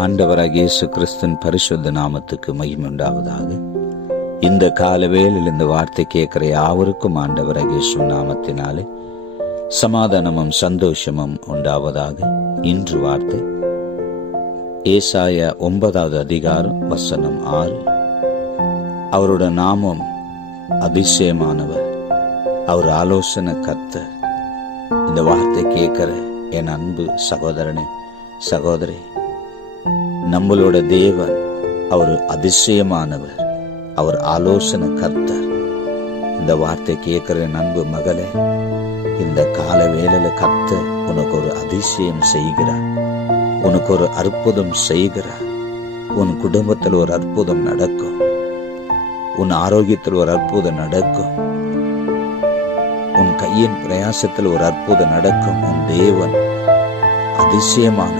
ஆண்டவராகிய இயேசு கிறிஸ்துவின் பரிசுத்த நாமத்துக்கு மகிமை உண்டாவதாக. இந்த காலவேளையில் இந்த வார்த்தை கேட்கிற யாவருக்கும் ஆண்டவராகிய இயேசு நாமத்தினாலே சமாதானமும் சந்தோஷமும் உண்டாவதாக. இன்று வார்த்தை ஏசாயா 9வது அதிகாரம் வசனம் 6. அவரோட நாமம் அதிசயமானவர், அவர் ஆலோசனை கர்த்தர். இந்த வார்த்தை கேட்கிற என் அன்பு சகோதரனே, சகோதரி, நம்மளோட தேவன் அவர் அதிசயமானவர், அவர் ஆலோசனை கர்த்தர். இந்த வார்த்தை கேட்கிற அன்பு மகளே, இந்த கால வேளையில கர்த்தர் உனக்கு ஒரு அதிசயம் செய்கிறார், உனக்கு ஒரு அற்புதம் செய்கிறார். உன் குடும்பத்தில் ஒரு அற்புதம் நடக்கும், உன் ஆரோக்கியத்தில் ஒரு அற்புதம் நடக்கும், உன் கையின் பிரயாசத்தில் ஒரு அற்புதம் நடக்கும். உன் தேவன் அதிசயமான